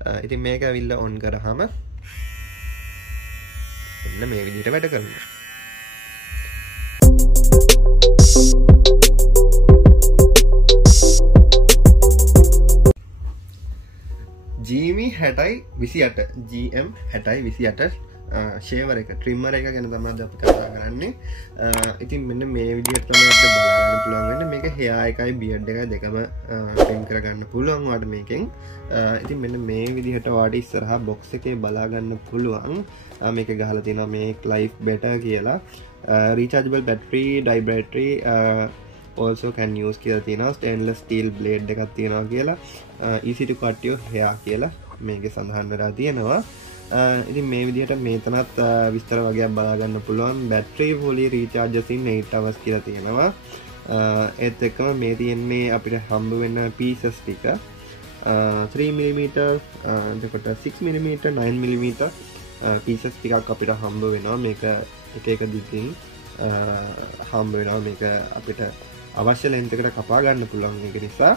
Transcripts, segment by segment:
ඉතින් මේක ඇවිල්ලා ඔන් කරාම එන්න මේ විදිහට වැඩ කරනවා. Geemy 6028 GM 6028 ෂේවර් එක ට්‍රිම්මර් එක ගැන තමයි අපි කතා කරන්නේ. ඉතින් මෙන්න මේ විදිහට තමයි අපිට බලන්න පුළුවන් වෙන්නේ. මේක hair එකයි beard එකයි දෙකම ට්‍රිම් කරගන්න පුළුවන් වාට මේකෙන්. ඉතින් මෙන්න මේ විදිහට වාට ඉස්සරහා box එකේ බලා ගන්න පුළුවන්. මේක ගහලා තියෙනවා make life better කියලා. Rechargeable battery, dye battery, also can use කියලා තියෙනවා. Stainless steel blade එකක් තියෙනවා කියලා. Easy to cut your hair කියලා මේකේ සඳහන් වෙලා තියෙනවා. ඉතින් මේ විදිහට මේතනත් විස්තර වගේක් බලා ගන්න පුළුවන්. battery fully recharges in 8 hours කියලා තියෙනවා. ඒත් එක්කම මේ තියෙන්නේ අපිට හම්බ වෙන pieces ටික 3mm එතකොට 6mm 9mm pieces ටිකක් අපිට හම්බ වෙනවා. මේක එක එක දිගින් හම්බ වෙනවා. මේක අපිට අවශ්‍ය length එකට කපා ගන්න පුළුවන්. ඒක නිසා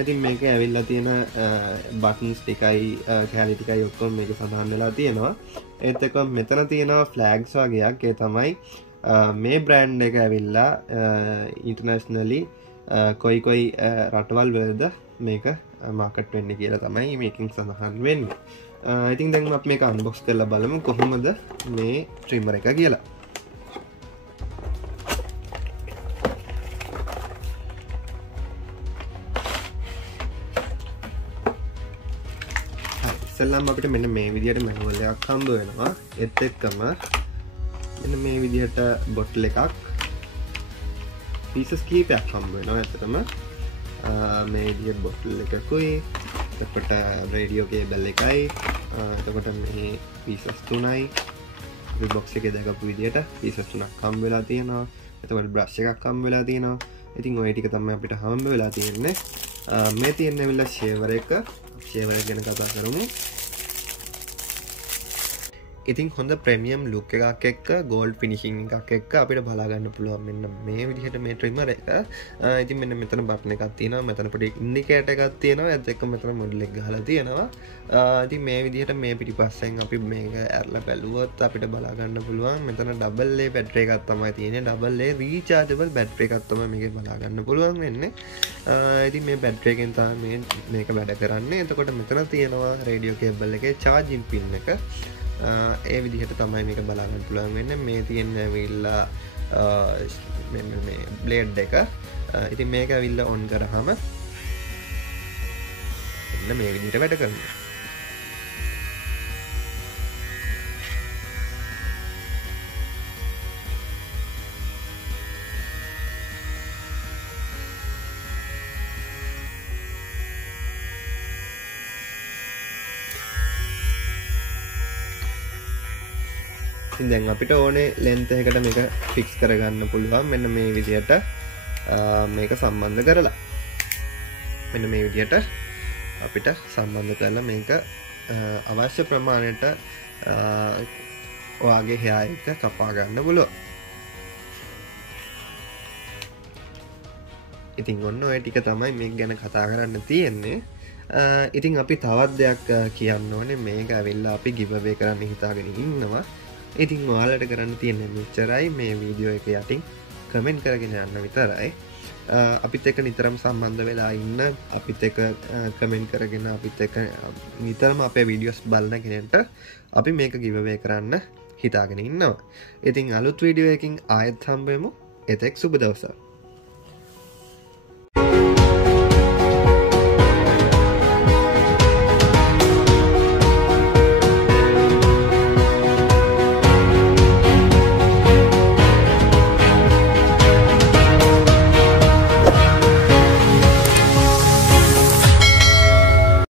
ඉතින් මේක ඇවිල්ලා තියෙන buttons ටිකයි කැලි ටිකයි ඔක්කොම මේක සඳහන් වෙලා තියෙනවා. ඒත් එක්ක මෙතන තියෙනවා flags වගේක්. ඒ තමයි මේ brand එක ඇවිල්ලා internationally කොයි රටවල් වලද මේක market වෙන්නේ කියලා තමයි මේකෙන් සඳහන් වෙන්නේ. ඉතින් දැන් අපි මේක unbox කරලා බලමු කොහොමද මේ trimmer එක කියලා. ඉස්සෙල්ලාම අපිට මෙන්න මේ විදිහට manual එකක් හම්බ වෙනවා. ඒත් එක්කම මෙන්න මේ විදිහට bottle එකක් pieces කීපයක් හම්බ වෙනවා. ඇත්තටම මේ විදිහට bottle එකකුයි එතකොට radio cable එකයි එතකොට මේ pieces තුනයි මේ box එකේ දාගපු විදිහට pieces තුනක් හම්බ වෙලා තියෙනවා. එතකොට brush එකක් හම්බ වෙලා තියෙනවා. ඉතින් ඔය ටික තමයි අපිට හම්බ වෙලා තියෙන්නේ. මේ තියෙන්නේ ඇවිල්ලා shaver එක. shaver එක ගැන කතා කරමු. ඉතින් හොඳ ප්‍රීමියම් ලුක් එකක් එක්ක ගෝල්ඩ් ෆිනිෂින් එකක් එක්ක අපිට බලා ගන්න පුළුවන් මෙන්න මේ විදිහට මේ ට්‍රිමර් එක. ඉතින් මෙන්න මෙතන බටන් එකක් තියෙනවා. මෙතන පොඩි ඉන්ඩිකේටර් එකක් තියෙනවා. ඒත් එක්ක මෙතන මොඩල් එක ගහලා තියෙනවා. ඉතින් මේ විදිහට මේ පිටිපස්සෙන් අපි මේක ඇරලා බැලුවොත් අපිට බලා ගන්න පුළුවන් මෙතන double A බැටරි එකක් තමයි තියෙන්නේ. double A rechargeable බැටරි එකක් තමයි මේකේ බලා ගන්න පුළුවන් වෙන්නේ. ඉතින් මේ බැටරි එකෙන් තමයි මේක වැඩ කරන්නේ. එතකොට මෙතන තියෙනවා radio cable එකේ charging pin එක. ඒ විදිහට තමයි මේක බලා ගන්න පුළුවන් වෙන්නේ. මේ තියෙන ඇවිල්ලා මෙන්න මේ බ්ලේඩ් එක. ඉතින් මේක ඇවිල්ලා ඔන් කරාම එන්න මේ විදිහට වැඩ කරනවා. දැන් අපිට ඕනේ length එකකට මේක fix කරගන්න පුළුවන්. මෙන්න මේ විදිහට මේක සම්බන්ධ කරලා මෙන්න මේ විදිහට අපිට සම්බන්ධ කරලා මේක අවශ්‍ය ප්‍රමාණයට ඔයාගේ hair එක කපා ගන්න පුළුවන්. ඉතින් ඔන්න ඔය ටික තමයි මේක ගැන කතා කරන්න තියෙන්නේ. ඉතින් අපි තවත් දෙයක් කියන්න ඕනේ. මේක ඇවිල්ලා අපි giveaway කරන්න හිතාගෙන ඉන්නවා. ඉතින් ඔයාලට කරන්න තියෙන්නේ මෙච්චරයි. මේ වීඩියෝ එක යටින් කමෙන්ට් කරගෙන යන්න විතරයි. අපිත් එක්ක නිතරම සම්බන්ධ වෙලා ඉන්න, අපිත් එක්ක කමෙන්ට් කරගෙන අපිත් එක්ක නිතරම අපේ වීඩියෝස් බලන කෙනෙක්ට අපි මේක giveaway කරන්න හිතාගෙන ඉන්නවා. ඉතින් අලුත් වීඩියෝ එකකින් ආයෙත් හම්බ වෙමු. එතෙක් සුබ දවසක්.